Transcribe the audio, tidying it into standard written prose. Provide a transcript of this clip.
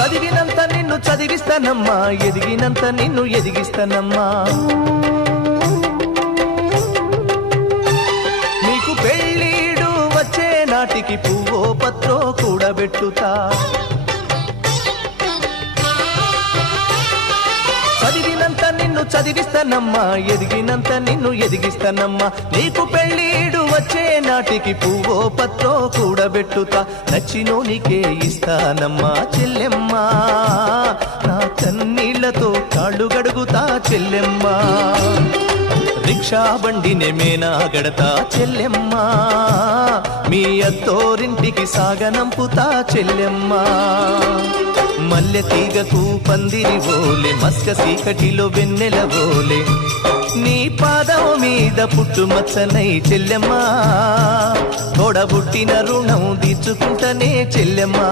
చదివినంత నిన్ను చదివిస్తానమ్మా, ఎదిగినంత నిన్ను ఎదిగిస్తానమ్మా. నీకు పెళ్ళీడు వచ్చే నాటికి పువ్వో పత్రో కూడబెట్టుతా. చదివినంత నిన్ను చదివిస్తానమ్మా, ఎదిగినంత నిన్ను ఎదిగిస్తానమ్మా. నీకు పెళ్ళీడు వచ్చే నాటికి పువ్వో పత్రో కూడబెట్టుతా. నచ్చినోనికే ఇస్తానమ్మా చెల్లెమ్మా, నా కన్నీళ్లతో కాళ్ళు గడుగుతా చెల్లెమ్మా. రిక్షా బండినే మేనా గడతా చెల్లెమ్మా, మీ అత్తోరింటికి సాగనంపుతా చెల్లెమ్మా. మల్లె తీగకు పందిరి ఓలే, మస్క సీకటిలో వెన్నెల ఓలే, నీ పాదం మీద పుట్టుమచ్చనై చెల్లెమ్మా. తోడబుట్టిన రుణం తీర్చుకుంటనే చెల్లెమ్మా.